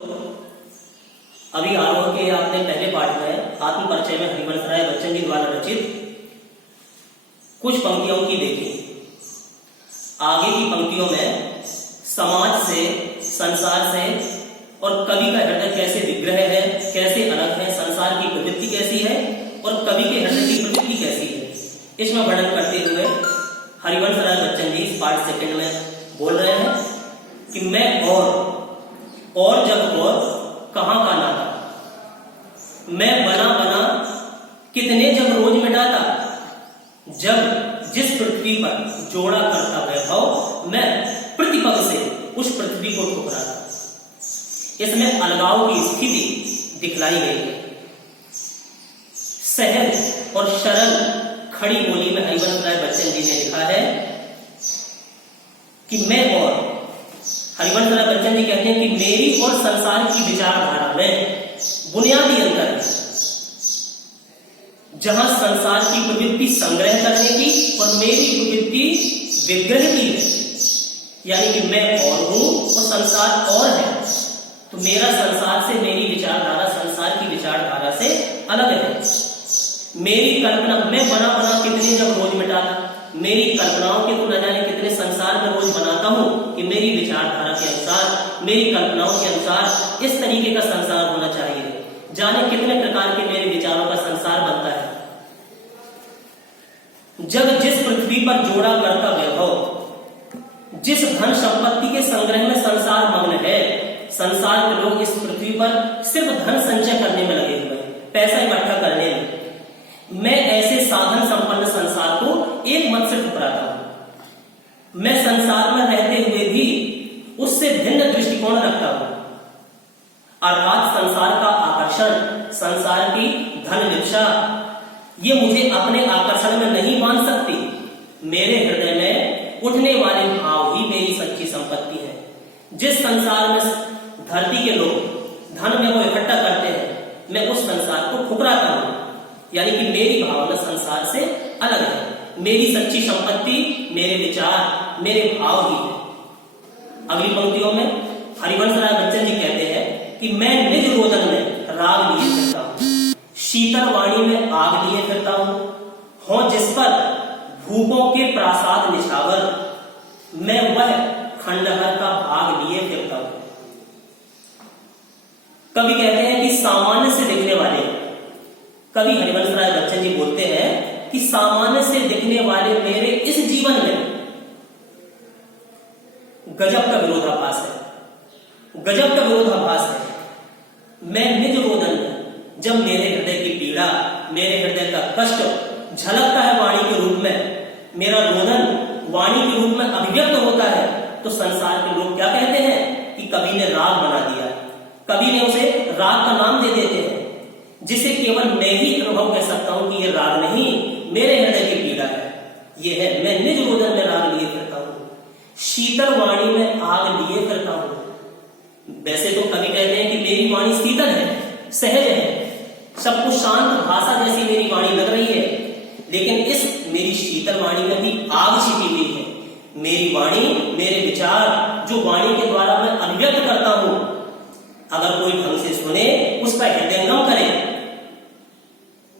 अभी आरोह के आपने पहले पाठ में आत्म परिचय में हरिवंश राय बच्चन जी द्वारा रचित कुछ पंक्तियों की देखी। आगे की पंक्तियों में समाज से, संसार से और कवि का हृदय कैसे विग्रह है, कैसे अलग है, संसार की प्रवृत्ति कैसी है और कवि के हृदय की प्रवृत्ति कैसी है, इसमें वर्णन करते हुए हरिवंश राय बच्चन जी इस पाठ सेकंड में बोल रहे हैं कि मैं और जब और कहां का नाता, मैं बना बना कितने जब रोज मिटाता, जब जिस पृथ्वी पर जोड़ा करता वैभव, मैं प्रतिपग से उस पृथ्वी को ठुकराता। इसमें अलगाव की स्थिति दिखलाई गई है। सहज और सरल खड़ी बोली में हरिवंश राय बच्चन जी ने लिखा है कि मैं और हरिवंश राय बच्चन जी कहते हैं कि मेरी और संसार की विचारधारा में बुनियादी अंतर है। जहां संसार की प्रवृत्ति संग्रह करने की और मेरी प्रवृत्ति विग्रह की है, यानी कि मैं और हूं और संसार और है, तो मेरा संसार से, मेरी विचारधारा संसार की विचारधारा से अलग है। मेरी कल्पना, मैं बना बना कितने जब रोज मिटाता, मेरी कल्पनाओं के तो न जाने कितने संसार में रोज बनाता हूं कि मेरी विचारधारा के अनुसार, मेरी कल्पनाओं के अनुसार इस तरीके का संसार होना चाहिए। जाने कितने प्रकार के मेरे विचारों का संसार बनता है। जब जिस पृथ्वी पर जोड़ा करता वैभव, जिस धन संपत्ति के संग्रह में संसार मग्न है, संसार के लोग इस पृथ्वी पर सिर्फ धन संचय करने में लगे हुए हैं, पैसा इकट्ठा करने में। मैं ऐसे साधन संपन्न संसार को एक मत से ठुकराता हूं। मैं संसार में रहते हुए भी उससे भिन्न दृष्टिकोण रखता हूं। अर्थात संसार का आकर्षण, संसार की धन लिप्सा, ये मुझे अपने आकर्षण में नहीं मान सकती। मेरे हृदय में उठने वाले भाव ही मेरी सच्ची संपत्ति है। जिस संसार में धरती के लोग धन में वो इकट्ठा करते हैं, मैं उस संसार को ठुकराता हूं, यानी कि मेरी भावना संसार से अलग है। मेरी सच्ची संपत्ति मेरे विचार, मेरे भाव ही है। अगली पंक्तियों में हरिवंश राय बच्चन जी कहते हैं कि मैं निज रोदन में राग लिए फिरता हूं, शीतल वाणी में आग लिए फिरता हूं जिस पर भूपों के प्रासाद निछावर, मैं वह खंडहर का भाग लिए फिरता हूं। कवि कहते हैं कि सामान्य से दिखने वाले, कवि हरिवंश राय बच्चन जी बोलते हैं कि सामान्य से दिखने वाले मेरे इस जीवन में गजब का विरोधाभास है, गजब का विरोधाभास है। मैं निज रोदन में, जब मेरे हृदय की पीड़ा, मेरे हृदय का कष्ट झलकता है वाणी के रूप में, मेरा रोदन वाणी के रूप में अभिव्यक्त होता है, तो संसार के लोग क्या कहते हैं कि कवि ने राग बना दिया। कवि ने उसे राग का नाम दे देते हैं, जिसे केवल मैं ही अनुभव कर सकता हूं कि ये राग नहीं, मेरे हृदय की पीड़ा है। ये है मैं निज रोदन में राग लिए फिरता हूं, शीतल वाणी में आग लिए फिरता हूं। वैसे तो कवि कहते हैं कि मेरी वाणी शीतल है, सहज है, सब कुछ शांत भाषा जैसी मेरी वाणी लग रही है, लेकिन इस मेरी शीतल वाणी में भी आग छिपी हुई है। मेरी वाणी, मेरे विचार जो वाणी के द्वारा मैं अभिव्यक्त करता हूं, अगर कोई ढंग से सुने, उसका हृदयंगम करे,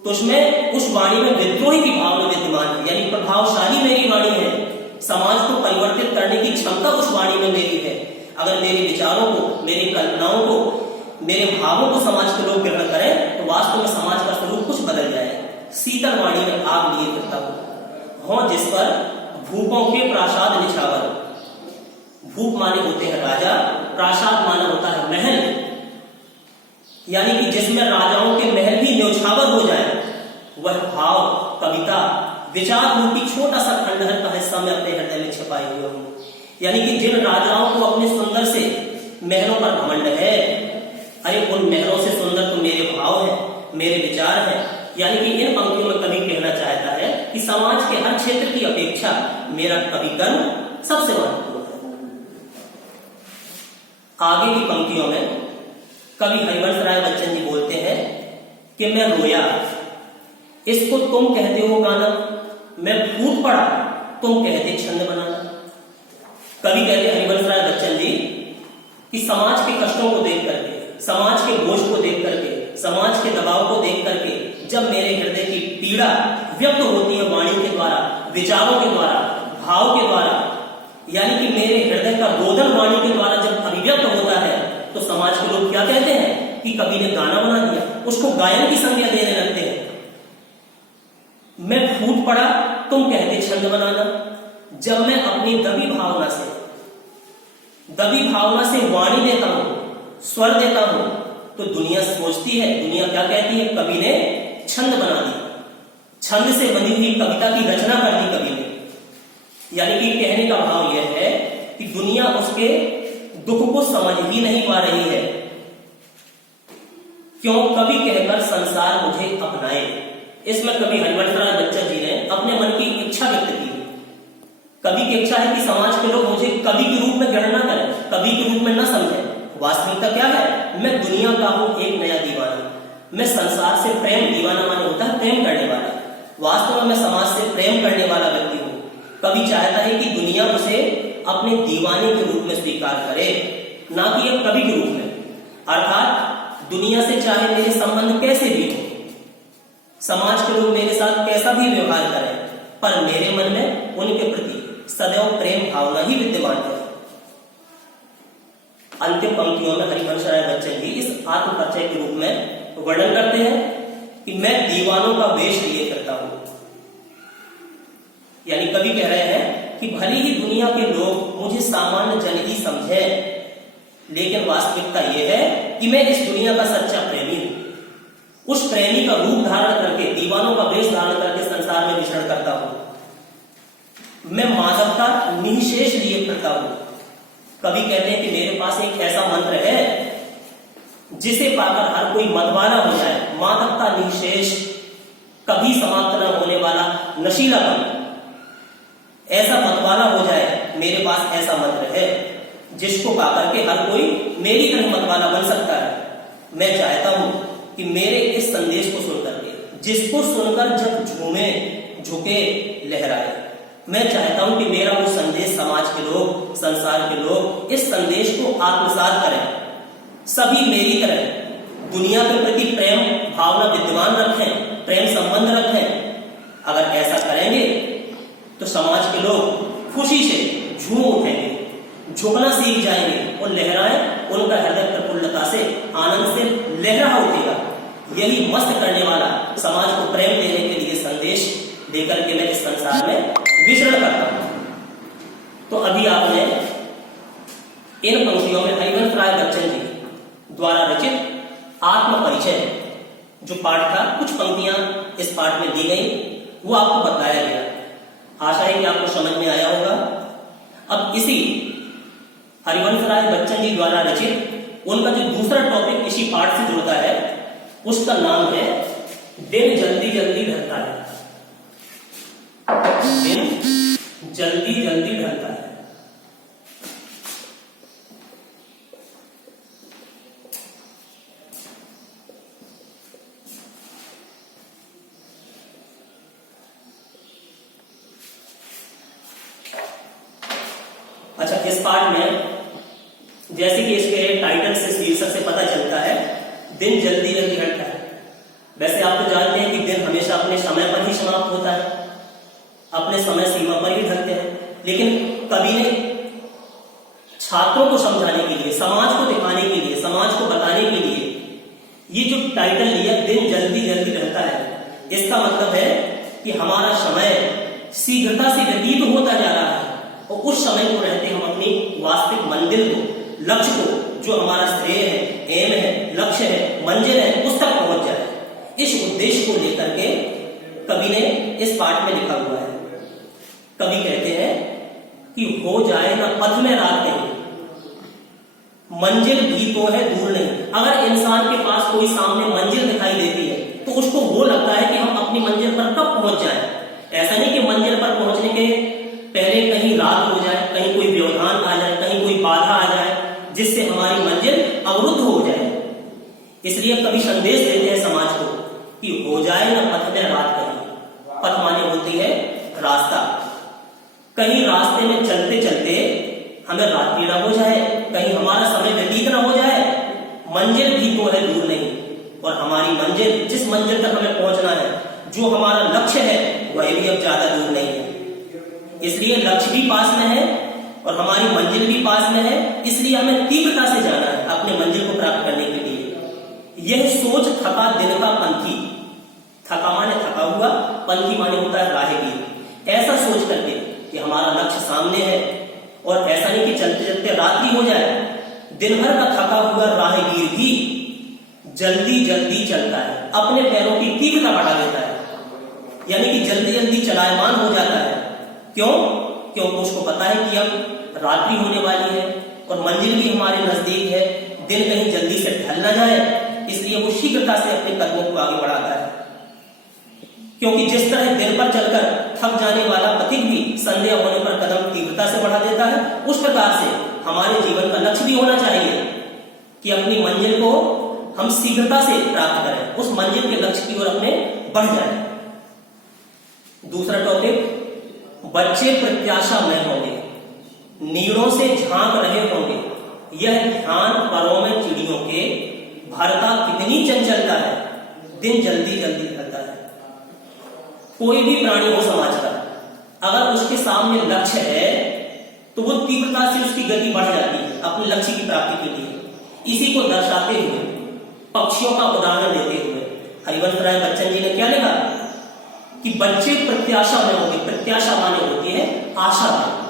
तो उसमें उस वाणी में विद्रोही की भावना विद्यमान है, यानी प्रभावशाली मेरी वाणी है। समाज को परिवर्तित करने की क्षमता उस वाणी में मेरी है। अगर मेरे विचारों को, मेरी कल्पनाओं को, मेरे भावों को समाज के लोग ग्रहण करें, तो वास्तव में समाज का स्वरूप कुछ बदल जाए। शीतल वाणी में आग लिए फिरता हूं जिस पर भूपों के प्रासाद निछावर, भूप माने होते हैं राजा, प्रासाद माना होता है महल, यानी कि जिसमें राजाओं के महल भी न्यौछावर हो जाए, वह भाव, कविता, विचार रूपी छोटा सा खंडहर का हिस्सा मैं अपने हृदय में छिपाए हुए हूं। यानी कि जिन राजाओं को अपने सुंदर से महलों पर घमंड है, अरे उन महलों से सुंदर तो मेरे भाव है, मेरे विचार है। यानी कि इन पंक्तियों में कवि कहना चाहता है कि समाज के हर क्षेत्र की अपेक्षा मेरा कवि कर्म सबसे महत्वपूर्ण है। आगे की पंक्तियों में कवि हरिवंश राय बच्चन जी बोलते हैं कि मैं रोया, इसको तुम कहते हो गाना, मैं फूट पड़ा, तुम कहते छंद बनाना। कवि कहते हरिवंश राय बच्चन जी कि समाज के कष्टों को देख करके, समाज के बोझ को देख करके, समाज के दबाव को देख करके जब मेरे हृदय की पीड़ा व्यक्त होती है वाणी के द्वारा, विचारों के द्वारा, भाव के द्वारा, यानी कि मेरे हृदय का रोदन वाणी के द्वारा जब अभिव्यक्त होता है, तो समाज के लोग क्या कहते हैं कि कवि ने गाना बना दिया, उसको गायन की संज्ञा देने लगते हैं। मैं फूट पड़ा, तुम कहते छंद बनाना। जब मैं अपनी दबी भावना से वाणी देता हूं, स्वर देता हूं, तो दुनिया सोचती है, दुनिया क्या कहती है, कवि ने छंद बना दी, छंद से बनी हुई कविता की रचना कर दी कवि ने। यानी कि कहने का भाव यह है कि दुनिया उसके दुख को समझ ही नहीं पा रही है। क्यों? कवि कहकर संसार मुझे अपनाए। इसमें कवि हरिवंशराय बच्चन जी ने अपने मन की इच्छा व्यक्त की। कवि की इच्छा है कि समाज के लोग मुझे कवि के रूप में ग्रहण न करें, कवि के रूप में न समझें। वास्तविकता क्या है? मैं दुनिया का हूं एक नया दीवाना। मैं संसार से प्रेम, दीवाना माने होता है प्रेम करने वाला, वास्तव में मैं समाज से प्रेम करने वाला व्यक्ति हूं। कवि चाहता है कि दुनिया उसे अपने दीवाने के रूप में स्वीकार करे, ना कि एक कवि के रूप में। अर्थात दुनिया से चाहे मेरे संबंध कैसे भी हो, समाज के लोग मेरे साथ कैसा भी व्यवहार करें, पर मेरे मन में उनके प्रति सदैव प्रेम भावना ही विद्यमान है। अंतिम पंक्तियों में हरिवंशराय बच्चन जी इस आत्मपरिचय के रूप में वर्णन करते हैं कि मैं दीवानों का वेश लिए करता हूं। यानी कवि कह रहे हैं कि भले ही दुनिया के लोग मुझे सामान्य जन ही समझे, लेकिन वास्तविकता यह है कि मैं इस दुनिया का सच्चा प्रेमी हूं। उस प्रेमी का रूप धारण करके, दीवानों का वेश धारण करके संसार में विचरण करता हूं। मैं माधवता निःशेष लिए करता हूं। कवि कहते हैं कि मेरे पास एक ऐसा मंत्र है जिसे पाकर हर कोई मतवाला हो जाए। मादकता निःशेष, कभी समाप्त न होने वाला नशीलापन, ऐसा मतवाला हो जाए। मेरे पास ऐसा मंत्र है जिसको पाकर के हर कोई मेरी तरह मतवाला बन सकता है। मैं चाहता हूं कि मेरे इस संदेश को सुनकर के, जिसको सुनकर जब झूमे, झुके, लहराए, मैं चाहता हूं कि मेरा वो संदेश समाज के लोग, संसार के लोग इस संदेश को आत्मसात करें। सभी मेरी तरह दुनिया के प्रति प्रेम भावना विद्यमान रखें, प्रेम संबंध रखें। अगर ऐसा करेंगे तो समाज के लोग खुशी से झूम उठेंगे, झुकना सीख जाएंगे और लहराएं। उनका हृदय प्रफुल्लता से, आनंद से लहरा उठेगा। यही मस्त करने वाला, समाज को प्रेम देने के लिए संदेश देकर के मैं इस संसार में विचरण करता हूं। तो अभी आपने इन पंक्तियों में हरिवंशराय बच्चन जी द्वारा रचित आत्मपरिचय जो पाठ था, कुछ पंक्तियां इस पाठ में दी गई, वो आपको बताया गया। आशा है कि आपको समझ में आया होगा। अब इसी हरिवंशराय बच्चन जी द्वारा रचित उनका जो दूसरा टॉपिक इसी पाठ से जुड़ता है, उसका नाम है दिन जल्दी जल्दी ढलता है। दिन जल्दी जल्दी ढलता है। अच्छा, इस पाठ में जैसे कि इसके टाइटल से, शीर्षक से पता चलता है, दिन जल्दी जल्दी ढलता है। वैसे आप तो जानते हैं कि दिन हमेशा अपने समय पर ही समाप्त होता है, अपने समय सीमा पर ही ढलते हैं। लेकिन कवि ने छात्रों को समझाने के लिए, समाज को दिखाने के लिए, समाज को बताने के लिए ये जो टाइटल लिया, दिन जल्दी जल्दी ढलता है, इसका मतलब है कि हमारा समय शीघ्रता से व्यतीत होता जा रहा है और उस समय को रहते हम अपनी वास्तविक मंजिल को, लक्ष्य को, जो हमारा श्रेय है, एम है, लक्ष्य है, मंजिल है, उस तक पहुंच जाए। इस उद्देश्य को लेकर के कवि ने इस पाठ में लिखा हुआ है। कवि कहते हैं कि हो जाए ना पथ में रात कहीं, मंजिल भी तो है दूर नहीं। अगर इंसान के पास कोई सामने मंजिल दिखाई देती है तो उसको वो लगता है कि हम अपनी मंजिल पर कब पहुंच जाएं। ऐसा नहीं कि मंजिल पर पहुंचने के पहले कहीं रात हो जाए, कहीं कोई व्यवधान आ जाए, कहीं कोई बाधा आ जाए जिससे हमारी मंजिल अवरुद्ध हो जाए। इसलिए कवि संदेश देते हैं समाज को कि हो जाए ना पथ में रात कहीं। पथ माने होती है रास्ता। कहीं रास्ते में चलते चलते हमें रात्रि ना हो जाए, कहीं हमारा समय व्यतीत ना हो जाए। मंजिल भी तो है दूर नहीं, और हमारी मंजिल, जिस मंजिल तक हमें पहुंचना है, जो हमारा लक्ष्य है, वह भी अब ज्यादा दूर नहीं है। इसलिए लक्ष्य भी पास में है और हमारी मंजिल भी पास में है। इसलिए हमें तीव्रता से जाना है अपने मंजिल को प्राप्त करने के लिए। यह सोच थका दिन का पंथी, थका माने थका हुआ, पंथी माने होता है राहगीर। ऐसा सोच करके कि हमारा लक्ष्य सामने है, और ऐसा नहीं कि चलते चलते रात्रि हो जाए, दिन भर का थका हुआ राहगीर भी जल्दी जल्दी चलता है, अपने पैरों की तीव्रता बढ़ा देता है, यानी कि जल्दी जल्दी चलायमान हो जाता है। क्यों? क्योंकि उसको पता है कि अब रात्रि होने वाली है और मंजिल भी हमारे नजदीक है, दिन कहीं जल्दी से ढल ना जाए, इसलिए वो शीघ्रता से अपने कदमों को आगे बढ़ाता है। क्योंकि जिस तरह दिन पर चलकर थक जाने वाला पथिक भी संध्या होने पर कदम तीव्रता से बढ़ा देता है, उस प्रकार से हमारे जीवन का लक्ष्य भी होना चाहिए कि अपनी मंजिल को हम शीघ्रता से प्राप्त करें, उस मंजिल के लक्ष्य की ओर अपने बढ़ जाए। दूसरा टॉपिक, बच्चे प्रत्याशा में होंगे, नीड़ों से झांक रहे होंगे, यह ध्यान परों में चिड़ियों के, भरता कितनी चंचलता है, दिन जल्दी जल्दी ढलता है। कोई भी प्राणी हो समाज का, अगर उसके सामने लक्ष्य है तो वो तीव्रता से उसकी गति बढ़ जाती है अपने लक्ष्य की प्राप्ति के लिए। इसी को दर्शाते हुए, पक्षियों का उदाहरण देते हुए हरिवंश राय बच्चन जी ने क्या लिखा कि बच्चे प्रत्याशा में होंगे। प्रत्याशा माने होती है आशा में।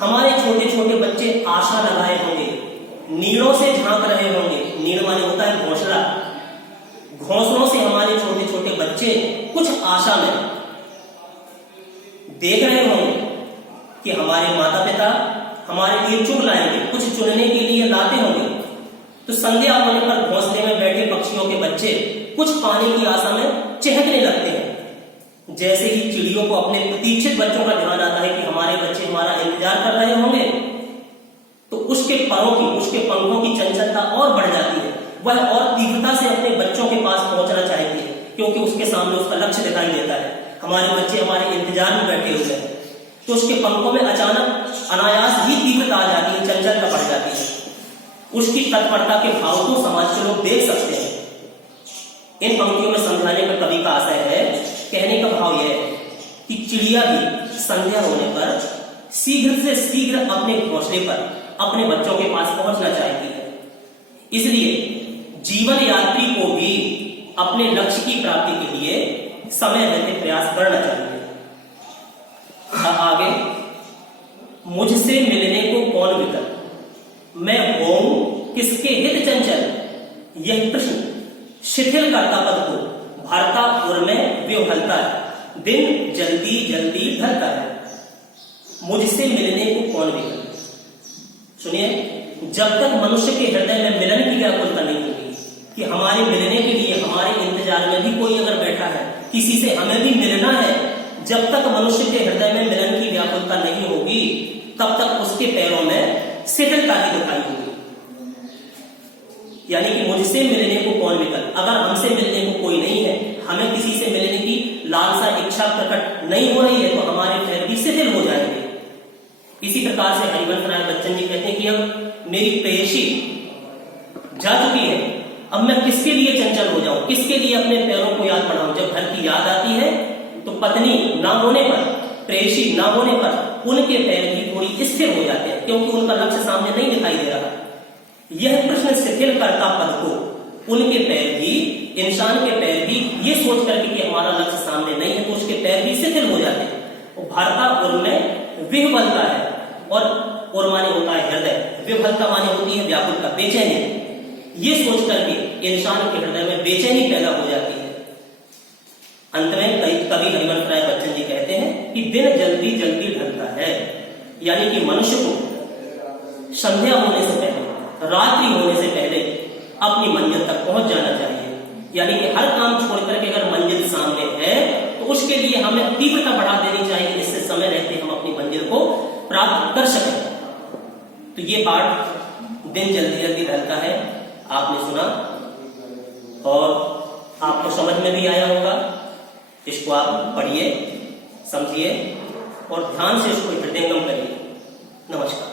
हमारे छोटे छोटे बच्चे आशा लगाए होंगे, नीड़ों से झांक रहे होंगे। नीड़ माने होता है घोंसला, घोंसलों से हमारे छोटे छोटे बच्चे कुछ आशा में देख रहे होंगे कि हमारे माता पिता हमारे लिए चुन लाएंगे, कुछ चुनने के लिए लाते होंगे। तो संध्या होने पर घोंसले में बैठे पक्षियों के बच्चे कुछ पाने की आशा में चहकने लगते हैं। जैसे ही चिड़ियों को अपने प्रतीक्षित बच्चों का ध्यान आता है कि हमारे बच्चे हमारा इंतजार कर रहे होंगे, तो उसके परों की, उसके पंखों की चंचलता और बढ़ जाती है। वह और तीव्रता से अपने बच्चों के पास पहुंचना चाहती है, क्योंकि उसके सामने उसका लक्ष्य दिखाई देता है। हमारे बच्चे हमारे इंतजार में बैठे हुए हैं, तो उसके पंखों में अचानक अनायास ही तीव्रता आ जाती है, चंचलता बढ़ जाती है। उसकी तत्परता के भाव को समाज के लोग देख सकते हैं। इन पंक्तियों में समझाने का कवि का आशय है, कहने का भाव यह है कि चिड़िया भी संध्या होने पर शीघ्र से शीघ्र अपने घोंसले पर अपने बच्चों के पास पहुंचना चाहती है। इसलिए जीवन यात्री को भी अपने लक्ष्य की प्राप्ति के लिए समय रहते प्रयास करना चाहिए। आगे, मुझसे मिलने को कौन विकल, मैं हूं किसके हित चंचल, यह प्रश्न शिथिल करता पद को भरता उर में विह्वलता है, दिन जल्दी जल्दी ढलता है। मुझसे मिलने को कौन विकल। सुनिए, जब तक मनुष्य के हृदय में मिलन की व्याकुलता नहीं होगी कि हमारे मिलने के लिए हमारे इंतजार में भी कोई अगर बैठा है, किसी से हमें भी मिलना है, जब तक मनुष्य के हृदय में मिलन की व्याकुलता नहीं होगी, तब तक उसके पैरों में शिथिलता ही दिखाई होगी। यानी कि मुझसे मिलने को कौन विकल, अगर हमसे मिलने को कोई नहीं है, हमें किसी से मिलने की लालसा इच्छा प्रकट नहीं हो रही है, तो हमारे पैर भी शिथिल हो जाएंगे। इसी प्रकार से हरिवंश राय बच्चन जी कहते हैं कि अब मेरी प्रेयसी जा चुकी है, अब मैं किसके लिए चंचल हो जाऊं, किसके लिए अपने पैरों को याद बढ़ाऊं। जब घर की याद आती है तो पत्नी ना होने पर, प्रेयसी ना होने पर उनके पैर भी थोड़ी स्थिर हो जाते हैं, क्योंकि उनका लक्ष्य सामने नहीं दिखाई दे रहा। यह प्रश्न शिथिल करता पद को उनके पैर भी, इंसान के पैर भी ये सोच करके कि हमारा लक्ष्य सामने नहीं है, तो उसके पैर भी शिथिल हो जाते हैं। और भरता उर में विह्वलता है, और उर माने होता है हृदय, विह्वलता माने होती है व्याकुलता, बेचैनी। ये सोच करके इंसान के हृदय में बेचैनी पैदा हो जाती है। अंत में कवि हरिवंश राय बच्चन जी कहते हैं कि दिन जल्दी जल्दी ढलता है, यानी कि मनुष्य को संध्या होने से पहले, रात्रि होने से पहले अपनी मंजिल तक पहुंच जाना चाहिए। यानी कि हर काम छोड़ करके अगर मंजिल सामने है तो उसके लिए हमें तीव्रता बढ़ा देनी चाहिए, इससे समय रहते हम अपनी मंजिल को प्राप्त कर सकें। तो ये पाठ दिन जल्दी जल्दी ढलता है आपने सुना और आपको समझ में भी आया होगा। इसको आप पढ़िए, समझिए और ध्यान से इसको हृदयंगम करिए। नमस्कार।